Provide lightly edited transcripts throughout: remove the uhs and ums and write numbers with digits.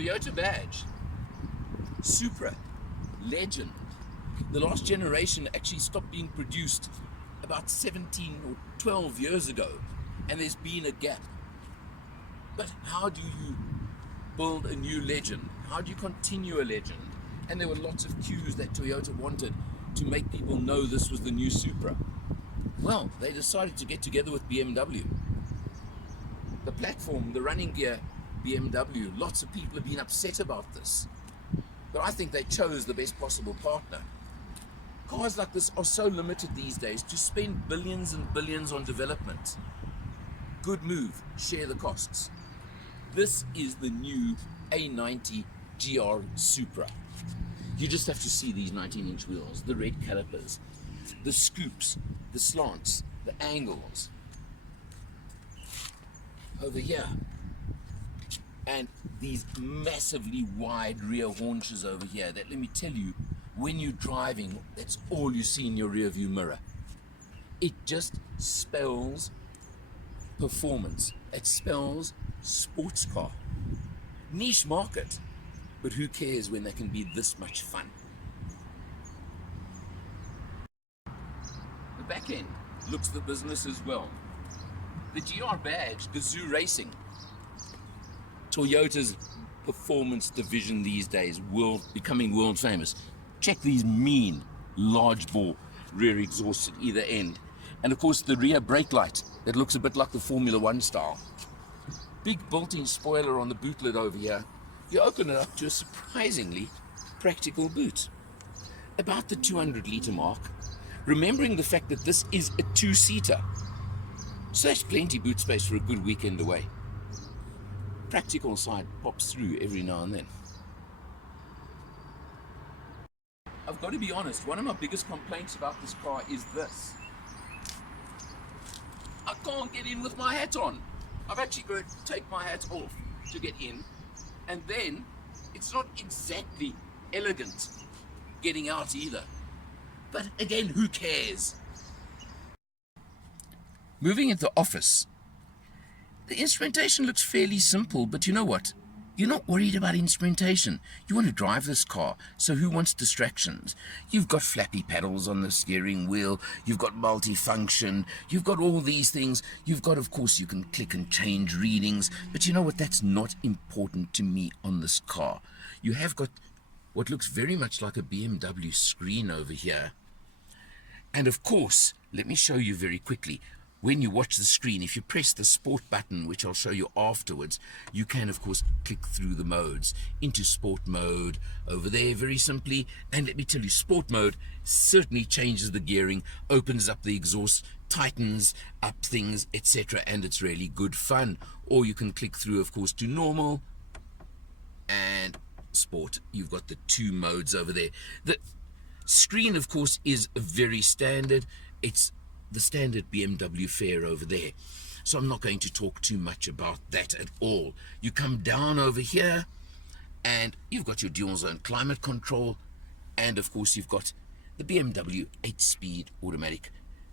Toyota badge, Supra, legend. The last generation actually stopped being produced about 17 or 12 years ago, and there's been a gap. But how do you build a new legend? How do you continue a legend? And there were lots of cues that Toyota wanted to make people know this was the new Supra. Well, they decided to get together with BMW. The platform, the running gear, BMW, lots of people have been upset about this. But I think they chose the best possible partner. Cars like this are so limited these days. To spend billions and billions on development, good move, share the costs. This is the new A90 GR Supra. You just have to see these 19-inch wheels, the red calipers, the scoops, the slants, the angles. Over here. And these massively wide rear haunches over here that, let me tell you, when you're driving, that's all you see in your rear view mirror. It just spells performance. It spells sports car. Niche market, but who cares when they can be this much fun? The back end looks the business as well. The GR badge, Gazoo Racing, Toyota's performance division these days, becoming world famous. Check these mean large bore rear exhausts at either end. And of course the rear brake light that looks a bit like the Formula One style. Big built-in spoiler on the boot lid over here. You open it up to a surprisingly practical boot. About the 200-litre mark, remembering the fact that this is a two-seater. So that's plenty boot space for a good weekend away. Practical side pops through every now and then. I've got to be honest, one of my biggest complaints about this car is this. I can't get in with my hat on. I've actually got to take my hat off to get in, and then it's not exactly elegant getting out either. But again, who cares? Moving into the office, the instrumentation looks fairly simple, but you know what? You're not worried about instrumentation. You want to drive this car, so who wants distractions? You've got flappy paddles on the steering wheel, you've got multifunction, you've got all these things. You've got, of course, you can click and change readings, but you know what? That's not important to me on this car. You have got what looks very much like a BMW screen over here. And of course, let me show you very quickly. When you watch the screen, if you press the sport button, which I'll show you afterwards, you can, of course, click through the modes into sport mode over there very simply. And let me tell you, sport mode certainly changes the gearing, opens up the exhaust, tightens up things, etc. And it's really good fun. Or you can click through, of course, to normal and sport. You've got the two modes over there. The screen, of course, is very standard. It's the standard BMW fare over there. So I'm not going to talk too much about that at all. You come down over here and you've got your dual zone climate control, and of course you've got the BMW 8-speed automatic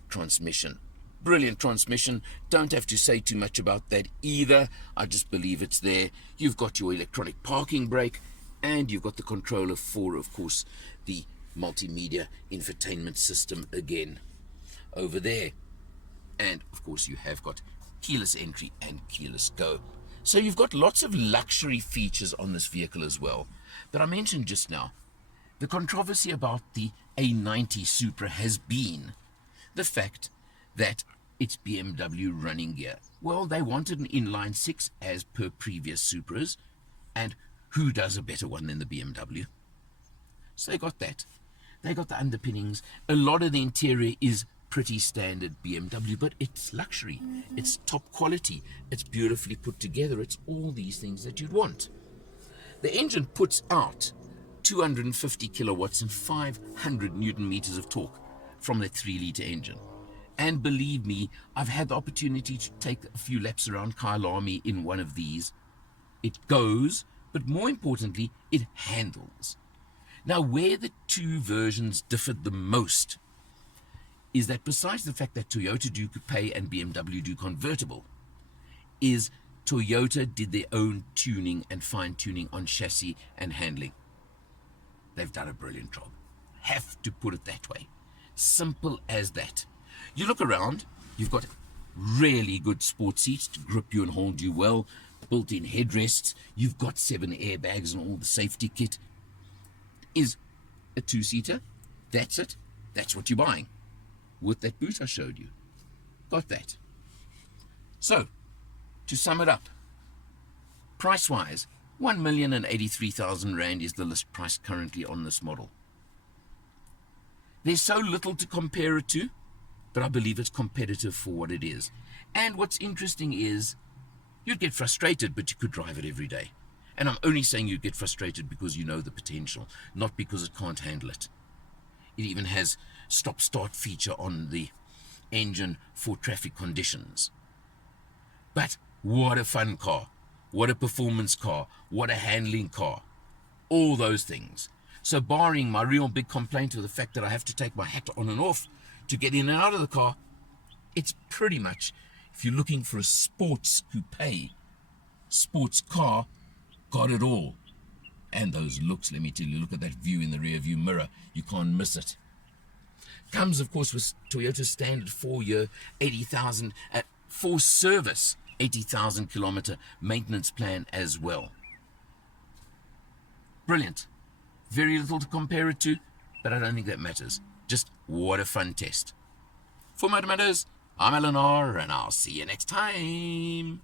transmission. Brilliant transmission. Don't have to say too much about that either. I just believe it's there. You've got your electronic parking brake, and you've got the controller for, of course, the multimedia infotainment system again over there. And of course you have got keyless entry and keyless go. So you've got lots of luxury features on this vehicle as well. But I mentioned just now, the controversy about the A90 Supra has been the fact that it's BMW running gear. Well, they wanted an inline 6 as per previous Supras, and who does a better one than the BMW? So they got that. They got the underpinnings. A lot of the interior is pretty standard BMW, but it's luxury, it's top quality, it's beautifully put together, it's all these things that you'd want. The engine puts out 250 kilowatts and 500 newton meters of torque from that 3-litre engine. And believe me, I've had the opportunity to take a few laps around Kyalami in one of these. It goes, but more importantly, it handles. Now, where the two versions differed the most is that besides the fact that Toyota do coupe and BMW do convertible, is Toyota did their own tuning and fine-tuning on chassis and handling. They've done a brilliant job. Have to put it that way. Simple as that. You look around, you've got really good sport seats to grip you and hold you well, built-in headrests, you've got 7 airbags and all the safety kit. Is a 2-seater, that's it, that's what you're buying. With that boot I showed you. Got that. So, to sum it up, price-wise, 1,083,000 Rand is the list price currently on this model. There's so little to compare it to, but I believe it's competitive for what it is. And what's interesting is, you'd get frustrated, but you could drive it every day. And I'm only saying you'd get frustrated because you know the potential, not because it can't handle it. It even has stop-start feature on the engine for traffic conditions. But what a fun car. What a performance car. What a handling car. All those things. So barring my real big complaint of the fact that I have to take my hat on and off to get in and out of the car, it's pretty much, if you're looking for a sports coupe, sports car, got it all. And those looks, let me tell you, look at that view in the rear view mirror. You can't miss it. Comes, of course, with Toyota's standard 4-year, 80,000, 4-service, 80,000 kilometer maintenance plan as well. Brilliant. Very little to compare it to, but I don't think that matters. Just what a fun test. For Motor Matters, I'm Eleanor, and I'll see you next time.